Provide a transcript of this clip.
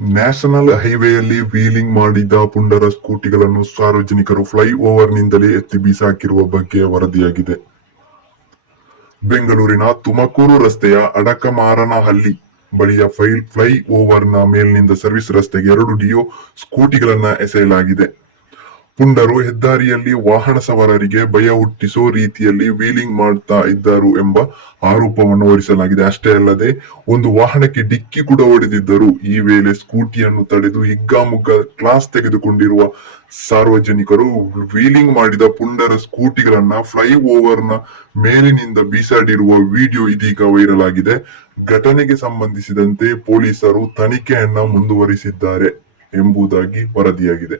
National ಹೈವೇಯಲ್ಲಿ wheeling ಮಾಡಿದ ಪುಂಡರ ಸ್ಕೂಟಿಗಳನ್ನು ಸಾರ್ವಜನಿಕರು fly ಓವರ್ನಿಂದಲೇ ಎತ್ತಿ ಬೀಸಾಕಿರುವ ಬಗ್ಗೆ ವರದಿಯಾಗಿದೆ. ಬೆಂಗಳೂರಿನ ತುಮಕೂರು ರಸ್ತೆಯ ಅಡಕಮಾರನಹಳ್ಳಿ ಬಳಿಯ ಫೈಲ್ ಫ್ಲೈ ಓವರ್ನ ಮೇಲಿನಿಂದ ಸರ್ವಿಸ್ ರಸ್ತೆಗೆ ಎರಡು ಡಿಯೋ ಸ್ಕೂಟಿಗಳನ್ನ ಎಸೆಯಲಾಗಿದೆ. ಪುಂಡರು ಹೆದ್ದಾರಿಯಲ್ಲಿ ವಾಹನ ಸವಾರರಿಗೆ ಭಯ ಹುಟ್ಟಿಸೋ ರೀತಿಯಲ್ಲಿ ವೀಲಿಂಗ್ ಮಾಡ್ತಾ ಇದ್ದರು ಎಂಬ ಆರೋಪವನ್ನು ಹೊರಿಸಲಾಗಿದೆ. ಅಷ್ಟೇ ಅಲ್ಲದೆ, ಒಂದು ವಾಹನಕ್ಕೆ ಡಿಕ್ಕಿ ಕೂಡ ಹೊಡೆದಿದ್ದರು ಈ ವೇಳೆ ಸ್ಕೂಟಿಯನ್ನು ತಡೆದು ಹಿಗ್ಗಾಮುಗ್ಗ ಕ್ಲಾಸ್ ತೆಗೆದುಕೊಂಡಿರುವ ಸಾರ್ವಜನಿಕರು ವೀಲಿಂಗ್ ಮಾಡಿದ ಪುಂಡರ ಸ್ಕೂಟಿಗಳನ್ನ ಫ್ಲೈ ಓವರ್ನ ಮೇಲಿನಿಂದ ಬೀಸಾಡಿರುವ ವಿಡಿಯೋ ಇದೀಗ ವೈರಲ್ ಆಗಿದೆ ಘಟನೆಗೆ ಸಂಬಂಧಿಸಿದಂತೆ ಪೊಲೀಸರು ತನಿಖೆಯನ್ನ ಮುಂದುವರಿಸಿದ್ದಾರೆ ಎಂಬುದಾಗಿ ವರದಿಯಾಗಿದೆ.